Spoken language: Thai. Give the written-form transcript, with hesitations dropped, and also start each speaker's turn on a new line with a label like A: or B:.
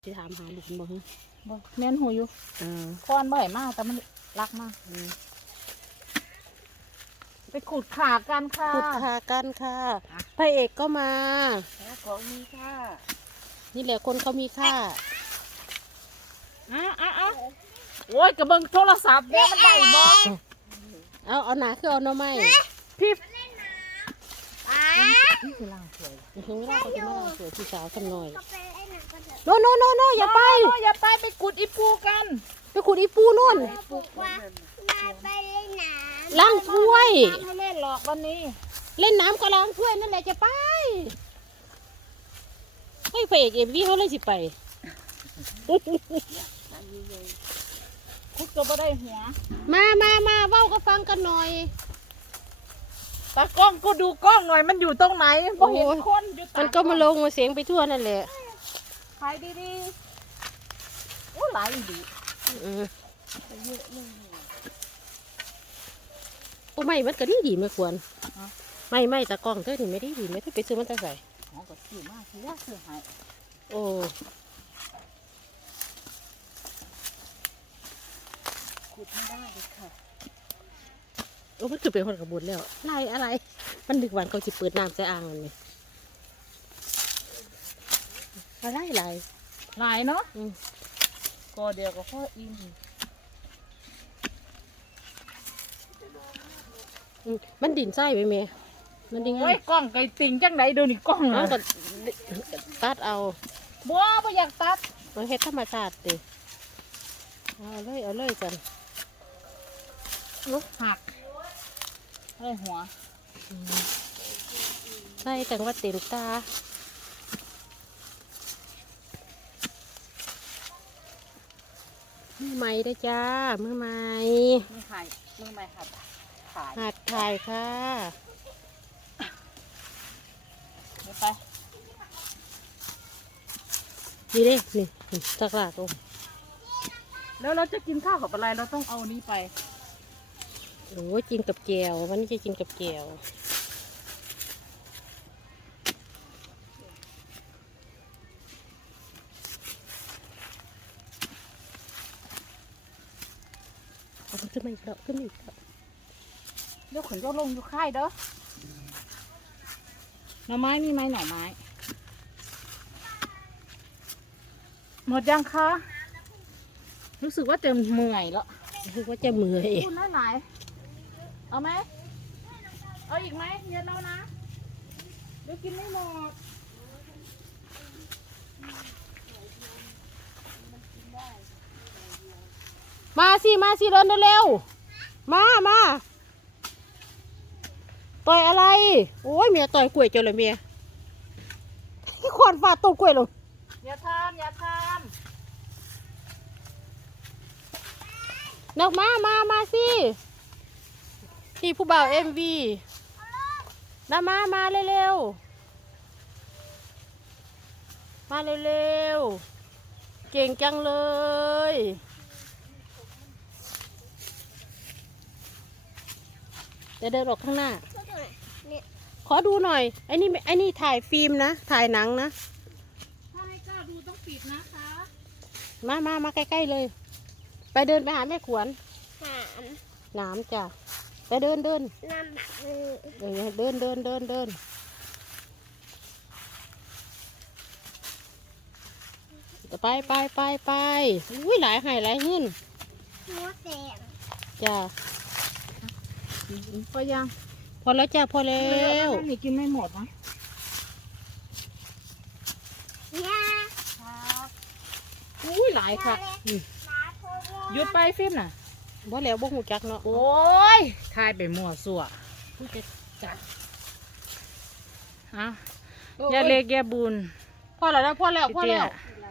A: จะถามหาลูกบ่ฮะ
B: บ่แม่นหูอยู่คอนบ่อยมากแต่มันรักมากไปขุดขากันค่ะ
A: ขุดขากันค่ะพระเอกก็มา
B: แล้วของมีค่ะ
A: นี่แหละคนเขามีค่า
B: โอ้ยกระเบิงโทรศัพท์เนี่ยมันได้บ่
A: เอาหนาคือเอาหน่อไม้
B: พี่นี่คือล่างสวย
A: ถึงเวลาก็จะมาล้างสวยพี่สาวทำหน่อย
C: ไปไอ้หนังกันเถอะ
A: โนอย่าไป
B: อย่าไปขุดอีปูกัน
A: ไปขุดอีปูนู่น
C: ปลูกว่ามาไปเล่นน้ำ
A: ล้างถ้วย
B: น้ำให้เล่นหรอกวันนี้
A: เล่นน้ำก็ล้างถ้วยนั่นแหละจะไปเฮ้ยพระเอกเอ็มวีเขาเลยสิไป
B: ขุดก็บ่ได้หัว
A: มาเว้าก็ฟังกันหน่อย
B: ตากล้องก็ดูกล้องหน่อยมันอยู่ตรงไหนบ่เห็นคนอยู่
A: มันก็มาลงมาเสียงไปทั่วนั่นแหละ
B: ถ่ายดีๆโอ้หลายดี
A: โอ้ไม่มันก็ดีไม่ควรไม่ตะกล้องเธอนี่ไม่ดีไม่ต้องไปซื้อมันจะใส่
B: อ๋อก็ซื้อมาซื้อซื้อให้
A: โอ้
B: ขุดไม่ได้เลยค่ะ
A: โอ้มันคือเป็นคนกระบุนแล้วไล่อะไร มันดึกวันเขาจะเปิดน้ำใส่อ่างมันนี่อะไร
B: หลายเนาะก็เดียวก็พออิ่ม
A: มันดินไส้ไปเมย์มันดิน
B: โอ้ยกล้องไก่ติ่งจังไหนเดี๋ยวนี้กล้อง
A: เอา
B: นะ
A: ก็ตัดเอา
B: บ่อยากตัด
A: มันเฮ็ดธรรมชาติดิเอาเลยกัน
B: ลูกหักได้หัว
A: ใส่แต่ว่าเต็มตามือใหม่ได้จ้ามือใหม่
B: ไม่ขายมือใหม่ครับขาย
A: หัดถ่ายค่ะ
B: เดี๋ยวไป
A: นี่เด้นี่สักหลาดโอ้
B: แล้วเราจะกินข้าวกับอะไรเราต้องเอานี้ไป
A: โหกินกับแกววันนี้จะกินกับแกวเอาขึ้นมาอีกแล้วขึ้นมาอีกแล้ว
B: ยกขนยกลงอยู่ค่ายเด้อหน่อไม้มีไหมหน่อไม้หมดยังคะรู้สึกว่าจะเมื่อยแล้ว
A: คือว่าจะเมื่อย
B: คุณได้หลายเอาไหมเอาอีกไหมเยอะแล้วนะเดี๋ยวกินไม่หมด
A: มาสิเดินเร็วๆมาต่อยอะไรโอ้ยเมียต่อยกล้วยเจอเลยเมียขวานฟาดต้นกล้วยลง
B: อย่าทำอย่าท
A: นักมาสิพี่ผู้บ่าวMVนะมาเร็วๆมาเร็วๆเก่งจังเลยจะเดินออกข้างหน้า
C: เนี่ย
A: ขอดูหน่อยไอ้นี่ถ่ายฟิล์มนะถ่ายหนังนะ
B: ำถ้าให้กล้าดูต้องปิดนะคะ
A: มาใกล้ๆเลย ไปเดินไปหาแม่ขวัญ
C: หาม
A: น้ำจ้ะไปเดิน
C: น้ำแบบมือ
A: เดินไปอุ้ยหลายหายหลายหึ่น
C: หัวแตก
A: จ้ะ
B: พอยัง
A: พอแล้วจ้ะพอแล้ว
B: นี่กินไม่หมดนะ
C: ยา
B: อุ้ยหลายค่ะ
C: หมาโทร
B: หยุดไปฟิล์มน่ะ
A: บ่แล้วบ่หูจักเนาะ
B: โอ้ยทายไปมั่วสั่ว
A: ผู้จะจัก
B: อ่ะอย่าเล็กอย่าบุญ
A: พอแล้ว